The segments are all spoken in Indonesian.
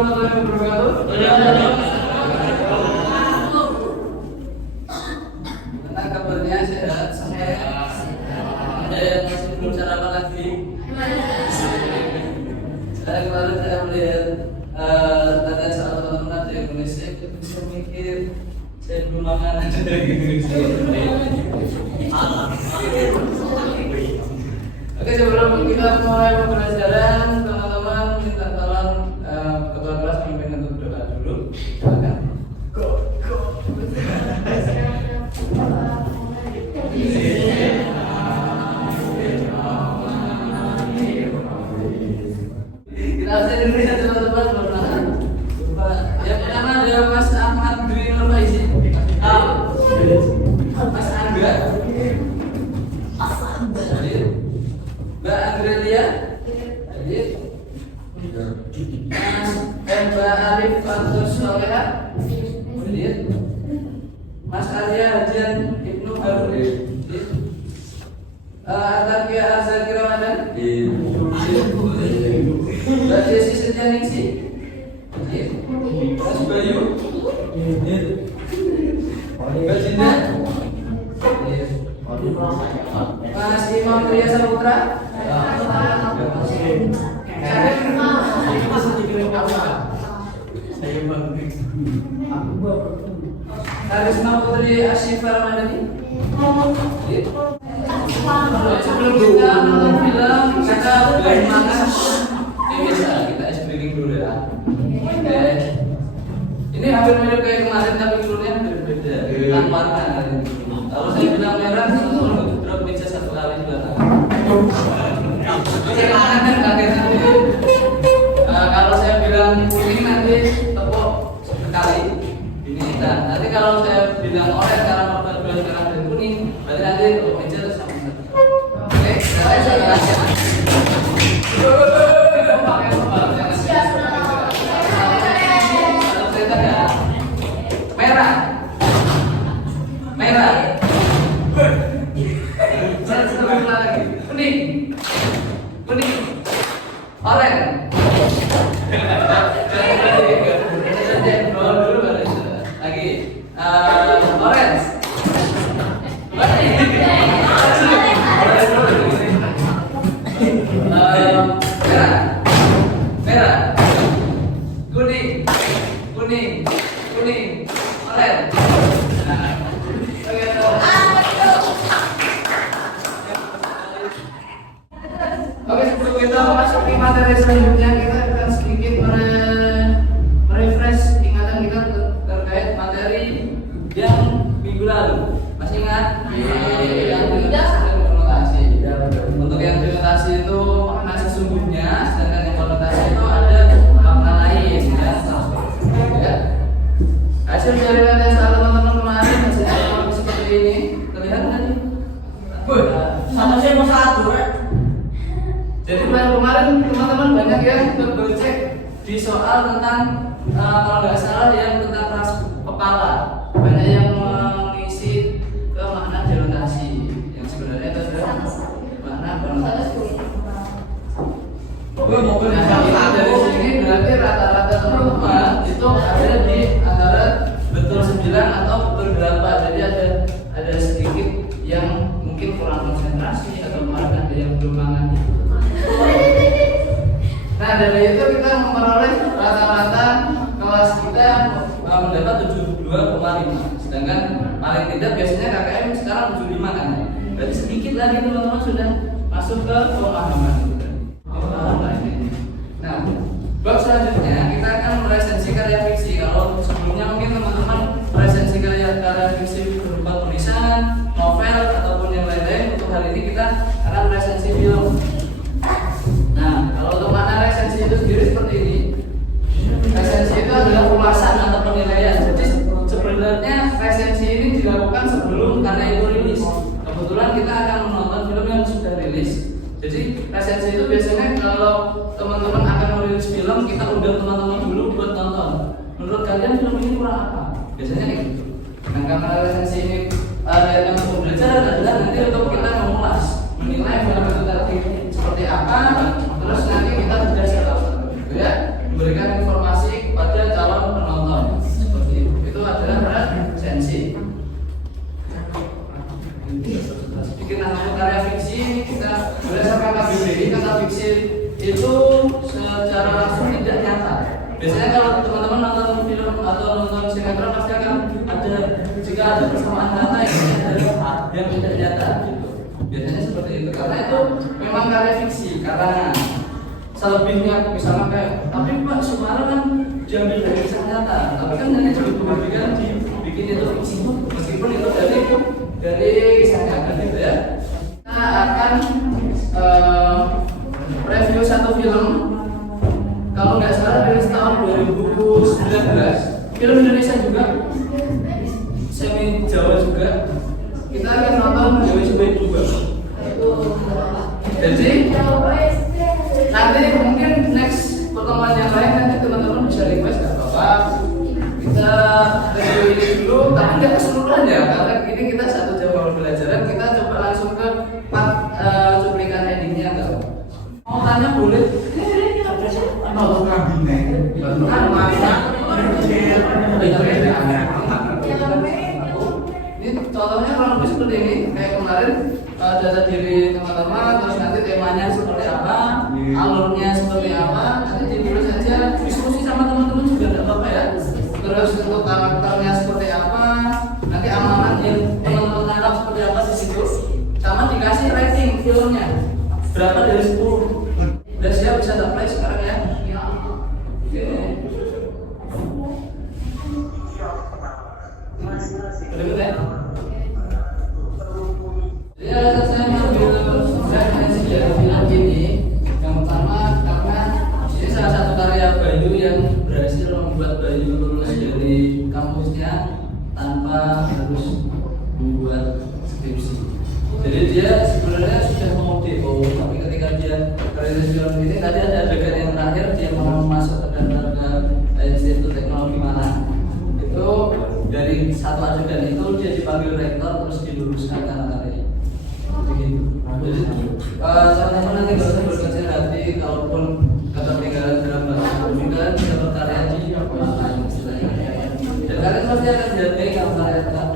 warahmatullahi wabarakatuh. Tentang kabarnya sehat sampai ada yang masih belum sarapan lagi. Kemarin saya melihat tanda salah teman-teman ada yang Indonesia itu bisa mikir saya belum makan ada dari Indonesia. Oke, sebelum kita mulai pembelajaran, teman-teman minta tolong ketua kelas memimpin untuk doa dulu. Silakan. Kita harus Indonesia teman-teman bernahan. Yang pertama ada Mas Ahmad Dwi Nurbaisi. Mas Angga. Mbak Angrelia. Hadir. Mas Mbak Arif Fatur Soleha. Hadir. Mas Arya Hajian Ibnu Harun. Atakia Arzaki Ramadan. Mbak Desi Setianingsi. Mas Bayu. Mbak Jinda. Mas Imam Tria Saputra. Karisma Putri Asyifa Ramadhani. Sebelum kita nonton film, kita beli makan. Kita es breaking dulu ya. Oke. Ini hampir mirip kayak kemarin tapi turunnya berbeda. Tanpa warna. Kalau saya bilang merah, teman-teman drop meja satu kali di belakang. Kalau saya bilang kuning nanti tepuk sekali. Ini nanti kalau saya bilang orange karena perbedaan merah dan kuning, berarti nanti tepuk meja sama satu. Oke, saya jelaskan. Merah. Merah. Saya sudah lagi. Kuning. Kuning. Oranye. Lagi. Orange. Merah. Merah. Kuning. Kuning. Kuning. Oranye. Oke, sebelum kita memasuki materi selanjutnya, kita akan sedikit merefresh ingatan kita terkait materi yang minggu lalu. Masih ingat? Yang konotasi. Untuk yang konotasi itu makna sesungguhnya, sedangkan yang konotasi itu ada makna lain. Ya. Hasil dari latihan salah teman-teman kemarin hasilnya seperti ini. Terlihat tadi? Sama saya mau satu, Jadi kemarin teman-teman banyak yang tergocek di soal tentang kalau nggak salah yang tentang ras kepala. Banyak yang mengisi ke makna denotasi yang sebenarnya itu adalah makna konotasi. Nah, dari sini berarti rata-rata teman-teman itu ada di antara betul 9 atau betul 8. Jadi ada sedikit yang mungkin kurang konsentrasi atau malah ada yang belum mengerti. Nah, dari itu kita memperoleh rata-rata kelas kita mendapat 72,5. Sedangkan paling tidak biasanya KKM sekarang 75 kan. Berarti sedikit lagi teman-teman sudah masuk ke pemahaman. Nah, bab selanjutnya kita akan meresensi karya fiksi. Kalau sebelumnya mungkin teman-teman meresensi karya fiksi berupa tulisan, novel ataupun yang lain-lain, untuk hari ini kita akan meresensi film. Nah, kalau untuk makna resensi itu sendiri seperti ini. Resensi itu adalah ulasan atau penilaian. Jadi sebenarnya resensi ini dilakukan sebelum karya itu rilis. Kebetulan kita akan menonton film yang sudah rilis. Jadi resensi itu biasanya kalau teman-teman akan merilis film, kita undang teman-teman dulu buat nonton. Menurut kalian film ini kurang apa? Biasanya kayak gitu. Nah, karena resensi ini yang untuk belajar adalah nanti untuk kita mengulas, menilai film itu tadi seperti apa. Terus nanti kita sudah ya memberikan informasi Biasanya kalau teman-teman nonton film atau nonton sinetron pasti akan ada, jika ada persamaan kata yang tidak nyata gitu. Biasanya seperti itu karena itu memang karya fiksi karena selebihnya misalnya kayak tapi Pak Sumarno kan diambil dari kisah nyata, tapi kan nanti juga kan dibikin itu fiksi meskipun itu dari kisah nyata gitu ya. Kita akan review satu film, kalau nggak salah dari tahun 2019, film Indonesia juga, semi Jawa juga. Kita akan nonton Dewi Sebaik juga. Jadi nanti mungkin next pertemuan yang lain nanti teman-teman bisa request nggak apa-apa. Kita review ini dulu, tapi nggak keseluruhan ya, karena ini kita 1 jam awal belajaran. Kita coba langsung ke part cuplikan endingnya nggak? Mau tanya boleh? Ini contohnya kurang lebih seperti ini, kayak kemarin data diri teman-teman, terus nanti temanya seperti apa, alurnya seperti apa, nanti ditulis saja, diskusi sama teman-teman juga tidak apa-apa ya. Terus untuk karakternya seperti apa, nanti amanat yang teman-teman tangkap seperti apa di situ, sama dikasih rating filmnya berapa dari 10. Udah siap bisa apply sekarang ya. Oke. Berikut ya. Jadi alasan saya mengambil referensi dari film ini, yang pertama karena ini salah satu karya Bayu yang berhasil membuat Bayu lulus dari kampusnya tanpa harus membuat skripsi. Jadi dia sebenarnya sudah mau DO, tapi ketika dia dari film ini tadi ada adegan yang terakhir dia mau masuk ke daftar ke Institut Teknologi Malang. Itu dari satu adegan itu dia dipanggil rektor terus diluruskan karya-karyanya. Begitu. Jadi teman-teman nanti nggak usah berkecil hati kalaupun ketertinggalan dalam bahasa komika bisa berkarya di istilahnya. Dan kalian pasti akan dihargai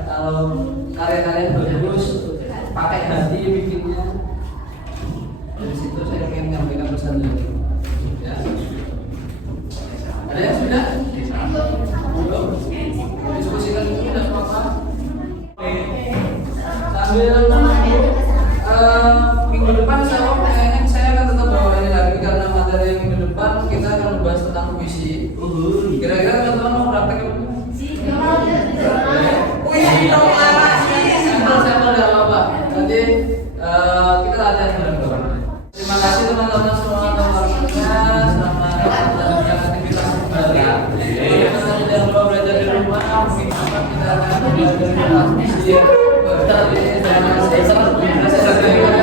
kalau karya-karya bagus, pakai hati bikinnya. Dari situ saya ingin menyampaikan pesan dulu. Ya. Ada yang sudah? Belum? Diskusikan itu tidak apa-apa. Sambil minggu depan saya akan tetap bawa ini lagi karena materi minggu depan kita akan membahas tentang puisi. Kira-kira teman-teman mau praktek apa? Puisi dong, Sampel tidak apa-apa. Nanti kita latihan bareng-bareng. Terima kasih teman-teman semua teman-temannya. Selamat menjalankan aktivitas kembali. Jangan lupa belajar di rumah. Mungkin kita akan belajar di kelas puisi. Tapi jangan